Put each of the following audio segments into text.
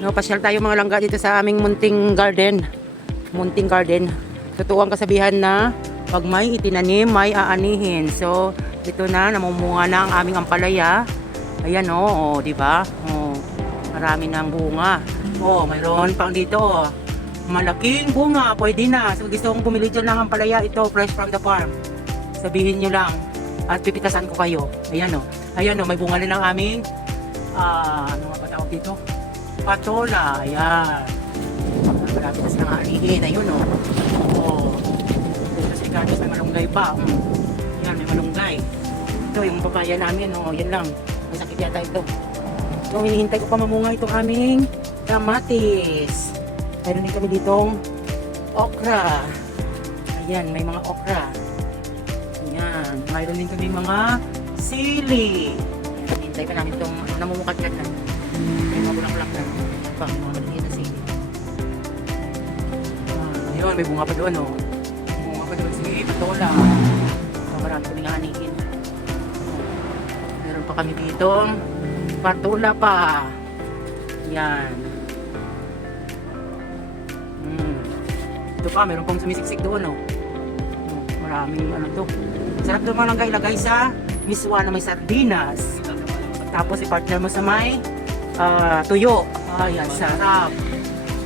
No, pasyal tayo mga langga dito sa aming munting garden. Munting garden. Totoo ang kasabihan na pag may itinanim, may aanihin. So, ito na, namumunga na ang aming ampalaya. Ayan o, di ba? Oh, marami ng bunga. Oh, mayroon pang dito. Malaking bunga, pwede na. So, gusto kong bumili dyan ng ampalaya. Ito, fresh from the farm. Sabihin nyo lang. At pipitasan ko kayo. Ayan o. Ayan o, may bunga na ng aming ano nga ba tawag dito? Patola. Ayan. Marami na silang aanihin. Ayun o. Oh. Dito si Carlos, may malunggay pa. Ayan, may malunggay. Ito, yung papaya namin. O, yan lang. May sakit yata ito. So, hinihintay ko pa mamunga itong aming kamatis. Mayroon din kami ditong okra. Ayan, may mga okra. Ayan, mayroon din kami mga sili. Hintay pa namin itong namumukat yan na. May mga bulak-bulak na. May mga maliit na sili. Ayun, may bunga pa doon, oh. May bunga pa doon si patola. Marami kami anihin. Meron pa kami ditong patola pa. Yan. Ito pa, meron pang sumisiksik doon, oh. Maraming ano to. Sarap doon mga langga ilagay sa miswa na may sardinas. Tapos i-partner mo sa may tuyo. Ayan, sarap.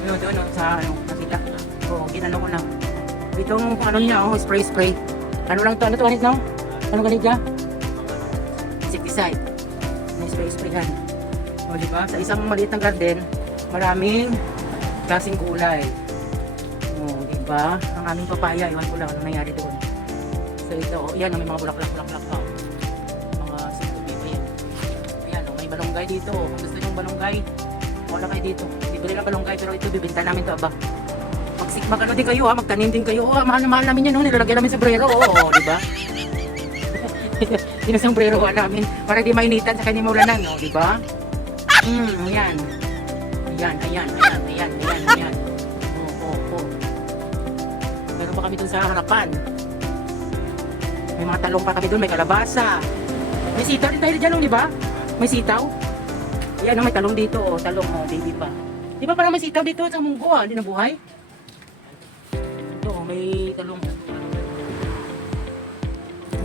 Ayun doon, oh, sa ano, nakita. Oo, ginano ko na. Itong ano niya, oh, spray. Ano lang to? Ano to? No? Ano ganit niya? Insecticide. May spray yan. O, diba? Sa isang maliit na garden, maraming klaseng gulay. O, diba? Ang aming papaya, iwan ko lang ano nangyari doon. So, ito, yan, may mga bulaklak pa. Mga sumubi pa yan. Ayan, may balonggay dito. Kung gusto nyo balonggay, wala kayo dito. Libre lang balonggay, pero ito, bibinta namin to, aba. Magano din kayo, ha? Magtanim din kayo. Oh, mahal na mahal namin yan, no? Nilalagay namin sa sombrero. Oo, diba? Yung sombrero namin para di mainitan sa kanya maulanan, no? Diba? Ayan. Ayan. Oo. Meron pa kami dun sa harapan. May mga talong pa kami dun, may kalabasa. May sitaw din tayo dyan, di ba? May sitaw. Ayan, may talong dito, oh. Talong, oh, baby pa. Di ba parang may sitaw dito sa munggo, ah? Hindi nabuhay? May talong.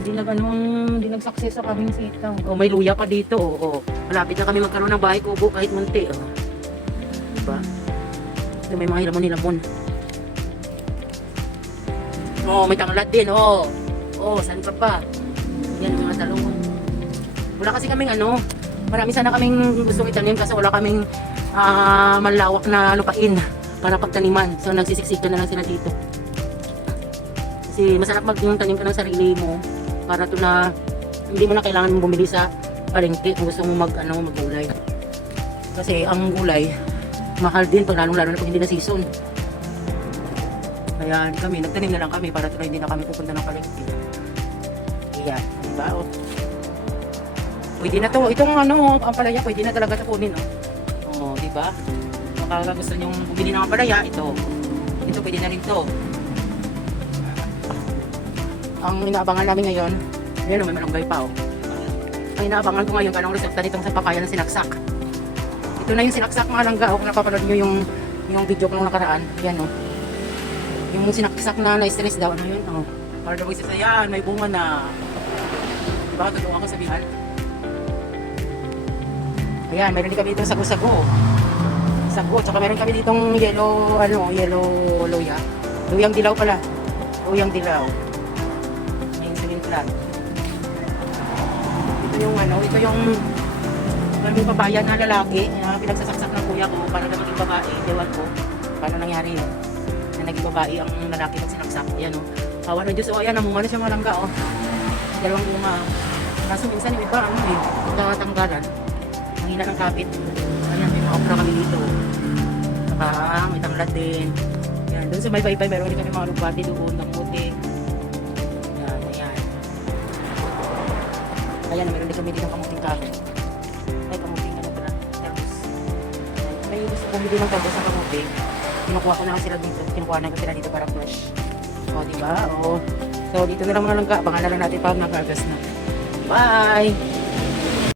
Hindi nag-success sa kaming sitaw. Oh, may luya pa dito. Oh. Malapit na kami magkaroon ng bahay kubo kahit munti. Oh. Diba? Ito may mga hilamon. Oh, may tanglad din. Oh, saan ka pa? Yan yung mga talong. Wala kasi kaming ano. Marami sana kaming gustong itanim kasi wala kaming malawak na lupain para pagtaniman. So nagsisiksika na lang sila dito. Kasi masarap magtanim ka ng sarili mo para to na hindi mo na kailangan bumili sa palengke kung gusto mo maggulay. Kasi ang gulay mahal din pag lalo na pag hindi na season. Kaya kami nagtanim na lang kami para to na hindi na kami pupunta ng palengke. Ayan, diba? Oh. Pwede na to. Itong ang palaya pwede na talaga kunin, oh. Oh, diba? Baka gusto nyong bumili ng palaya, ito pwede na rin to. Ang inaabangan namin ngayon, ayan, may malunggay pa, oh. Ang inaabangan ko ngayon, anong resulta nitong sa papaya na sinaksak. Ito na yung sinaksak mga langga, kung napapanood nyo yung video ko nung nakaraan, yan, oh. Yung sinaksak na na-stress daw, ano yun, oh. Para daw magsasayan, may bunga na. Diba, totoo ako sabihan. Ayan, meron din kami ditong sago-sago. Sago, tsaka meron kami ditong yellow luya. Luyang dilaw pala. Luyang dilaw. Ito yung maraming papaya na lalaki na pinagsasaksak ng kuya ko para na maging babae. Ewan ko paano nangyari yun na naging babae ang lalaki pag sinaksak. Ayan, oh. Awan ng Diyos. Ayan, namunga na siya mga langga, oh. Dalawang bunga. Kaso minsan yung iba tatanggalan. Ang hina ng kapit. Ayan, may mga okra kami dito. Saka may tanglad din. Ayan, doon sa may baybay meron din kami mga lupati doon ng puti. Ayan, meron din kami dito ng kamuting kahoy. Ay, kamuting pala. Termos. May gusto bumili ng termos sa kamuting. Kinukuha ko na lang sila dito. Kinukuha na ko sila dito para fresh. O, diba? O. So, dito na lang mga langga. Abangan na lang natin pag nag-harvest na. Bye!